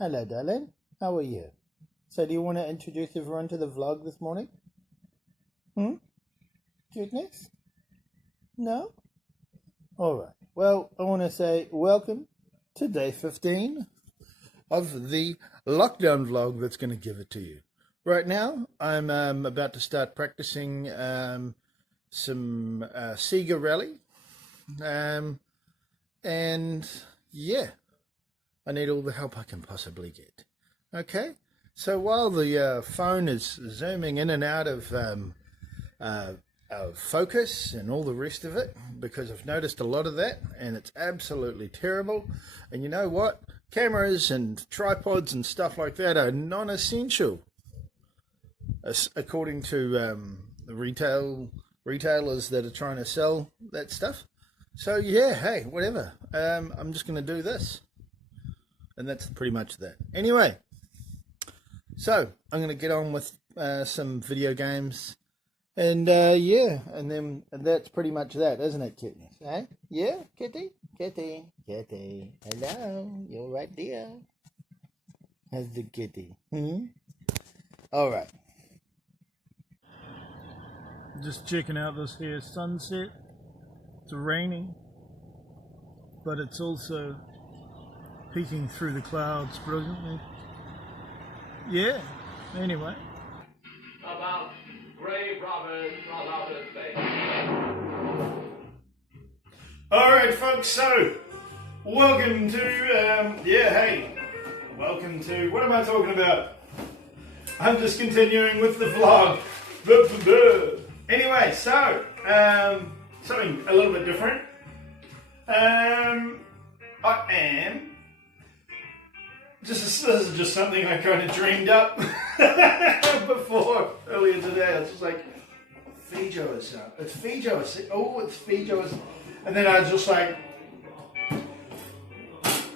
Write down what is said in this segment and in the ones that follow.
Hello, darling. How are you? So, do you want to introduce everyone to the vlog this morning? Cuteness? No? Alright. Well, I want to say welcome to day 15 of the lockdown vlog that's going to give it to you. Right now, I'm about to start practicing some Sega Rally. And yeah, I need all the help I can possibly get. Okay? So while the phone is zooming in and out of focus and all the rest of it, because I've noticed a lot of that and it's absolutely terrible. And you know what? Cameras and tripods and stuff like that are non-essential, according to the retailers that are trying to sell that stuff. So yeah, hey, whatever. I'm just going to do this. And that's pretty much that. Anyway, so I'm going to get on with some video games. And yeah, and that's pretty much that, isn't it, Kitty? Eh? Yeah, Kitty? Kitty. Hello, you're right there. How's the kitty? All right. Just checking out this here sunset. It's raining, but it's also peeking through the clouds brilliantly. Yeah, anyway. About Grave Robbers from outer space. Alright folks, so welcome to, welcome to, what am I talking about? I'm just continuing with the vlog. Anyway, so, something a little bit different. This is just something I kind of dreamed up before earlier today. It's just like, Fijo is up. It's Fijo. It's Fijo. And then I was just like,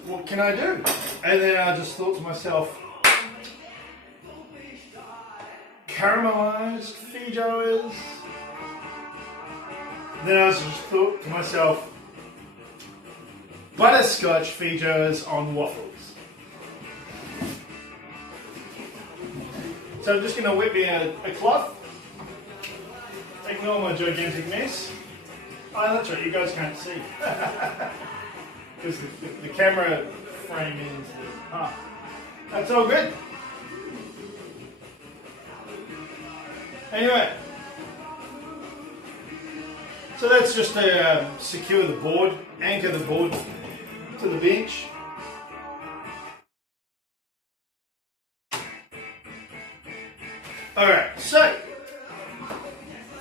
what can I do? And then I just thought to myself, caramelized Fijo is. Then I just thought to myself, butterscotch Fijo is on waffles. So I'm just going to whip me a cloth. Ignore my gigantic mess. Oh, that's right, you guys can't see. Because the camera frame is that's all good. Anyway. So that's just to secure the board, anchor the board to the bench. Alright, so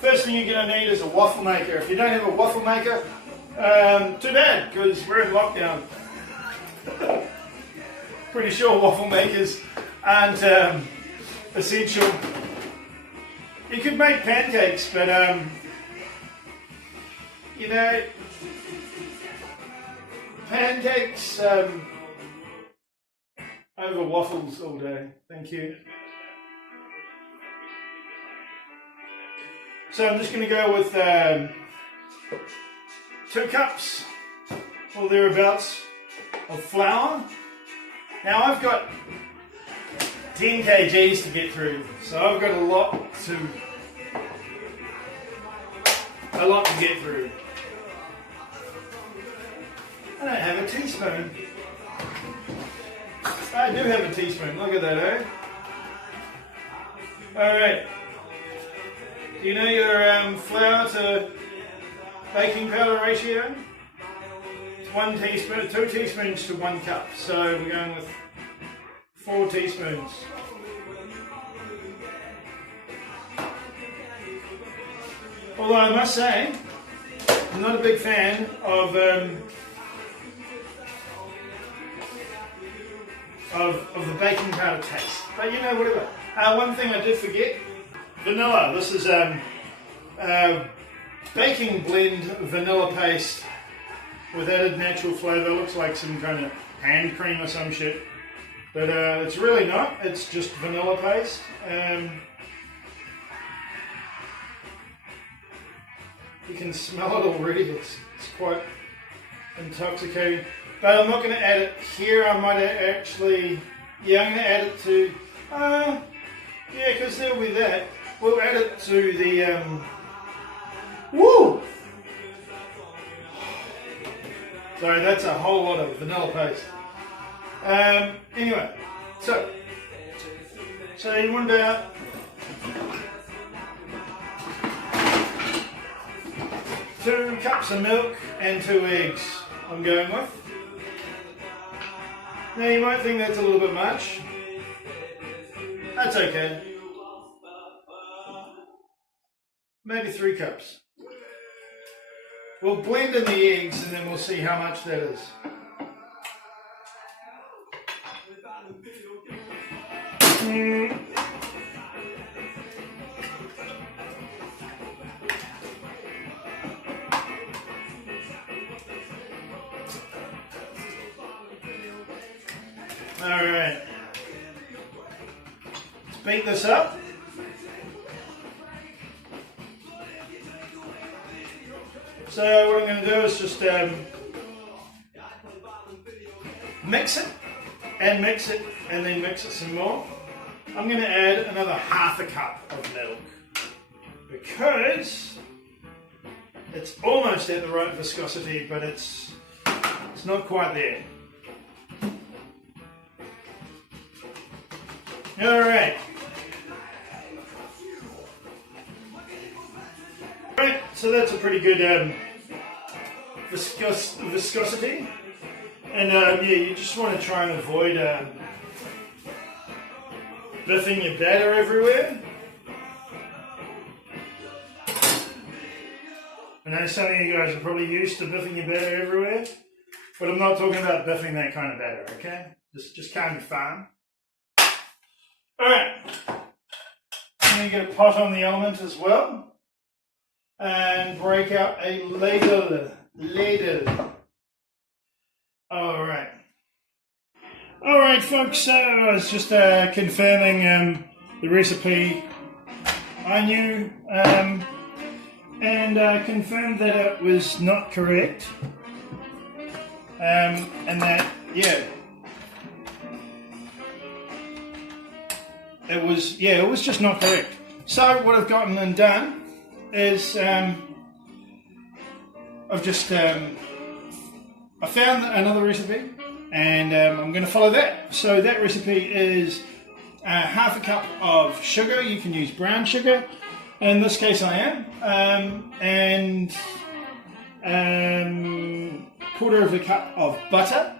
first thing you're going to need is a waffle maker. If you don't have a waffle maker, too bad, because we're in lockdown. Pretty sure waffle makers aren't essential. You could make pancakes, but you know, pancakes over waffles all day. Thank you. So I'm just going to go with 2 cups or thereabouts of flour. Now I've got 10 kgs to get through, so I've got a lot to get through. I don't have a teaspoon. I do have a teaspoon, look at that, eh? Alright. Do you know your flour to baking powder ratio? It's 1 teaspoon, 2 teaspoons to 1 cup. So we're going with 4 teaspoons. Although I must say, I'm not a big fan of the baking powder taste. But you know, whatever. One thing I did forget. Vanilla. This is baking blend vanilla paste with added natural flavour. Looks like some kind of hand cream or some shit, but it's really not. It's just vanilla paste. You can smell it already. It's quite intoxicating. But I'm not going to add it here. I might actually yeah, I'm going to add it to, yeah, because there'll be that. We'll add it to the, woo! Sorry, that's a whole lot of vanilla paste. Anyway, so you want about 2 cups of milk and 2 eggs I'm going with. Now you might think that's a little bit much. That's okay. Maybe 3 cups. We'll blend in the eggs and then we'll see how much that is. Alright. Let's beat this up. So what I'm going to do is just mix it and mix it and then mix it some more. I'm going to add another ½ a cup of milk because it's almost at the right viscosity, but it's not quite there. Alright. Alright, so that's a pretty good viscosity. And yeah, you just want to try and avoid biffing your batter everywhere. I know some of you guys are probably used to biffing your batter everywhere, but I'm not talking about biffing that kind of batter, okay? Just kind of fun. Alright, I'm going to get a pot on the element as well and break out a ladle. Alright folks, so I was just confirming the recipe I knew and confirmed that it was not correct and that, yeah, it was just not correct. So what I've gotten and done is I've just I found another recipe and I'm going to follow that. So that recipe is ½ a cup of sugar. You can use brown sugar. In this case I am. And quarter of a cup of butter.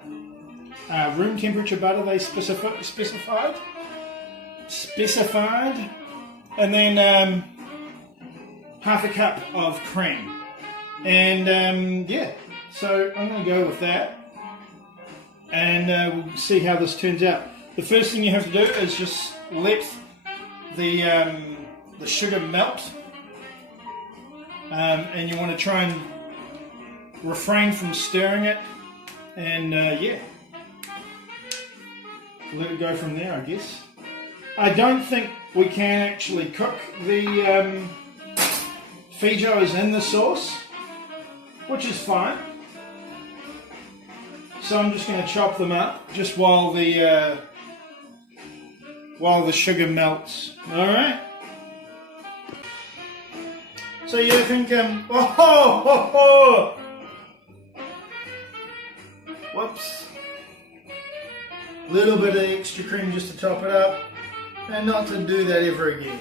Room temperature butter they specified. And then ½ a cup of cream. And yeah, so I'm going to go with that. And we'll see how this turns out. The first thing you have to do is just let the sugar melt, and you want to try and refrain from stirring it, and yeah, let it go from there, I guess. I don't think we can actually cook the Feijoas in the sauce, which is fine. So I'm just going to chop them up just while the sugar melts. All right. So you think whoops, little bit of extra cream just to top it up, and not to do that ever again.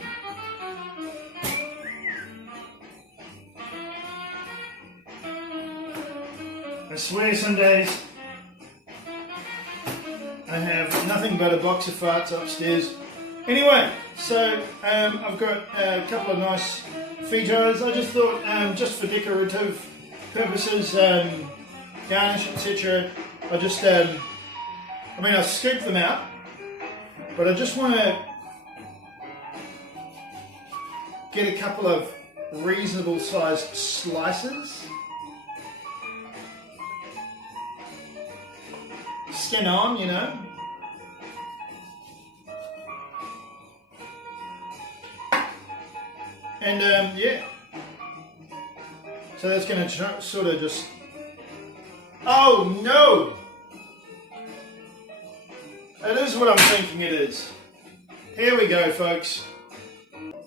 I swear some days I have nothing but a box of farts upstairs. Anyway, so I've got a couple of nice Feijoas. I just thought, just for decorative purposes, garnish, etc. I just, I scooped them out, but I just want to get a couple of reasonable sized slices. Skin on, you know. And yeah, so that's going to sort of just, oh no, It is what I'm thinking it is. Here we go, folks.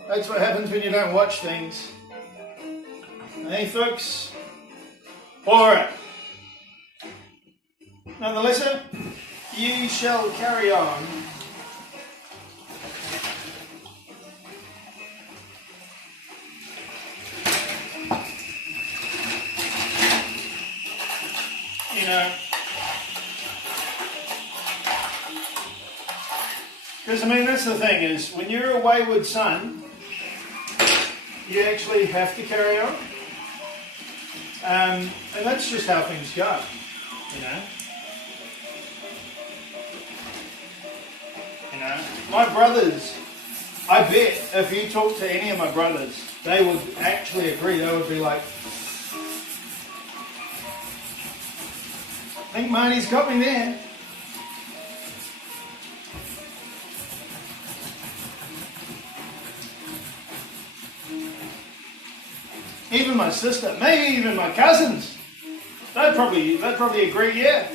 That's what happens when you don't watch things. Hey, folks. Alright. Nonetheless, you shall carry on. You know, because I mean that's the thing is when you're a wayward son, you actually have to carry on, and that's just how things go. You know, my brothers. I bet if you talk to any of my brothers, they would actually agree. They would be like, I think Marty's got me there. Even my sister, maybe even my cousins, they'd probably agree, yeah.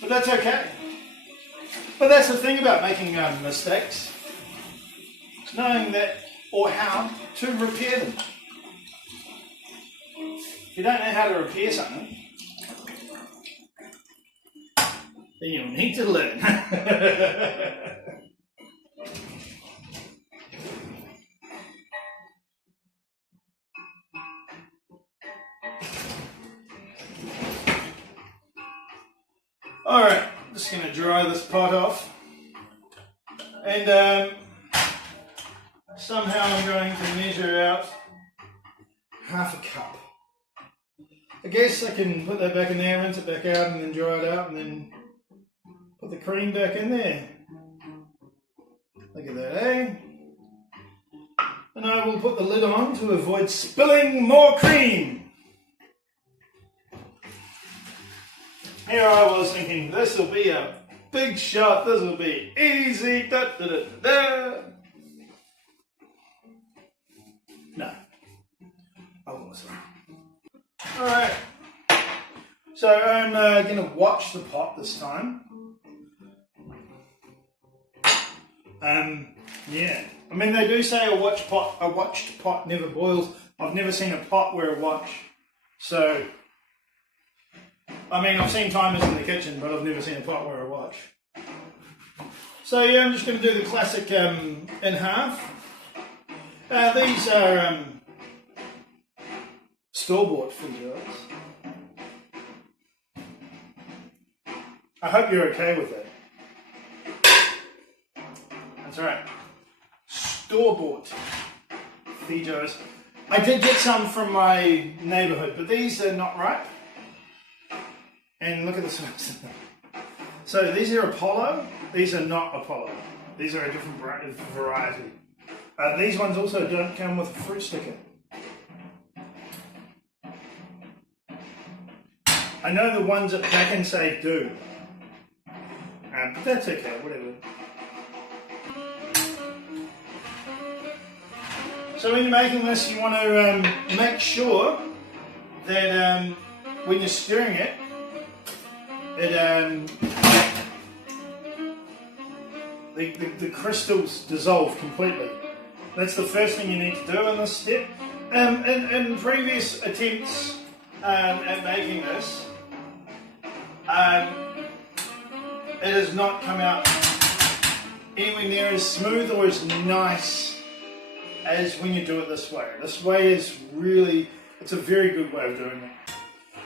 But that's okay. But that's the thing about making mistakes. It's knowing that or how to repair them. If you don't know how to repair something, then you'll need to learn. Alright, just going to dry this pot off. And somehow I'm going to measure out half a cup. I guess I can put that back in there, rinse it back out, and then dry it out, and then put the cream back in there. Look at that, eh? And I will put the lid on to avoid spilling more cream. Here I was thinking, this will be a big shot, this will be easy, da da da da. No, I wasn't. Alright, so I'm going to watch the pot this time. Yeah, I mean they do say a watched pot never boils. I've never seen a pot wear a watch. So, I mean I've seen timers in the kitchen, but I've never seen a pot wear a watch. So yeah, I'm just going to do the classic in half. These are store-bought Fijoas. I hope you're okay with that. That's right. Store-bought Fijoas. I did get some from my neighbourhood, but these are not ripe. And look at the size of them. So these are Apollo. These are not Apollo. These are a different variety. These ones also don't come with a fruit sticker. I know the ones at Pack and Save do. But that's okay, whatever. So when you're making this, you want to make sure that when you're stirring it, the crystals dissolve completely. That's the first thing you need to do in this step. In previous attempts at making this, it has not come out anywhere near as smooth or as nice as when you do it this way. This way is really, it's a very good way of doing it.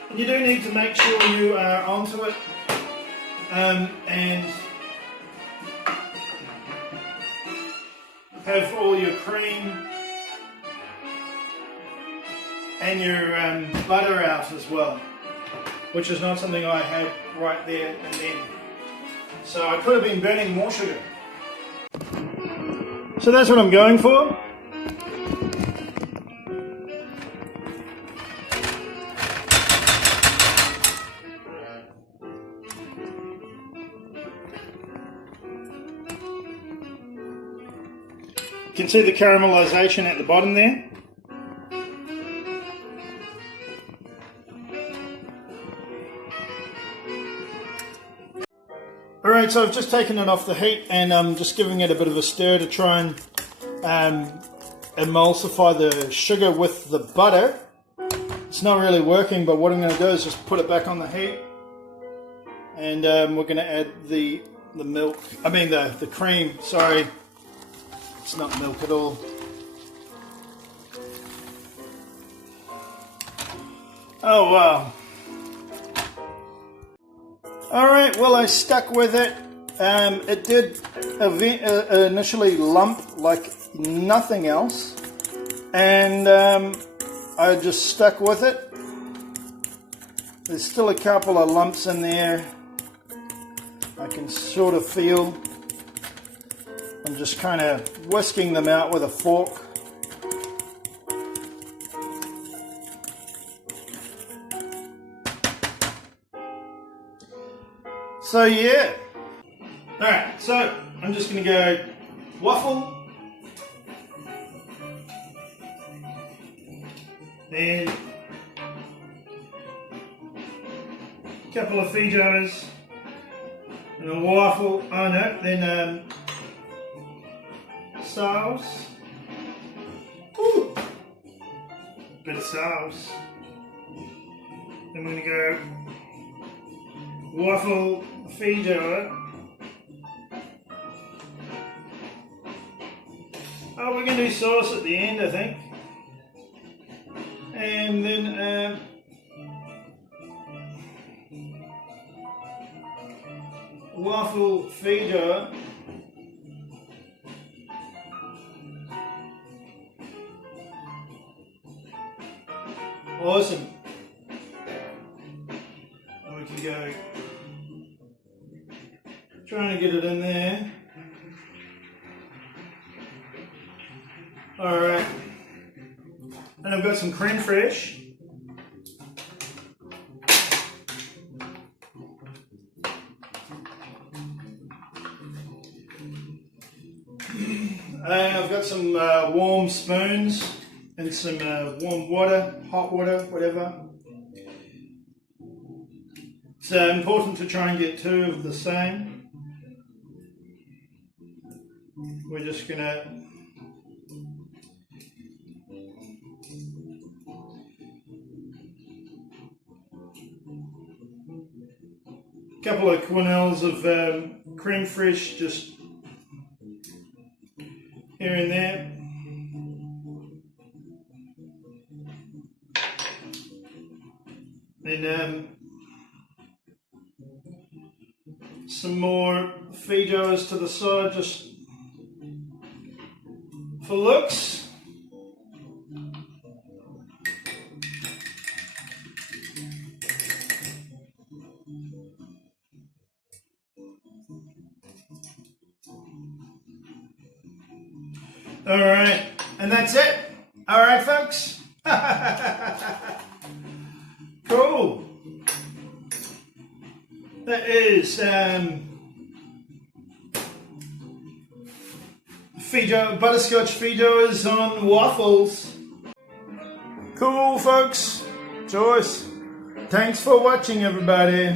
And you do need to make sure you are onto it and have all your cream and your butter out as well, which is not something I had right there and then. So I could have been burning more sugar. So that's what I'm going for. You can see the caramelization at the bottom there. Alright, so I've just taken it off the heat and I'm just giving it a bit of a stir to try and emulsify the sugar with the butter. It's not really working, but what I'm going to do is just put it back on the heat, and we're going to add the milk, I mean the cream, sorry, it's not milk at all. Oh wow. Alright, well I stuck with it. It did initially lump like nothing else, and I just stuck with it. There's still a couple of lumps in there. I can sort of feel. I'm just kind of whisking them out with a fork. So yeah. Alright, so I'm just going to go waffle. And a couple of Feijoas and a waffle. Oh no, then sauce. Ooh, bit of sauce. Then we're gonna go waffle Feijoa. Oh, we're gonna do sauce at the end, I think. And then waffle Feijoa. Awesome. And we can go trying to get it in there. Alright. And I've got some creme fraiche. And I've got some warm spoons and some warm water, hot water, whatever. It's important to try and get two of the same. We're just going to couple of quenelles of creme fraiche just here and there. Then some more Feijoas to the side just for looks. Alright, and that's it. Alright, folks. Cool. That is butterscotch Feijoas on waffles. Cool, folks. Joyce. Thanks for watching, everybody.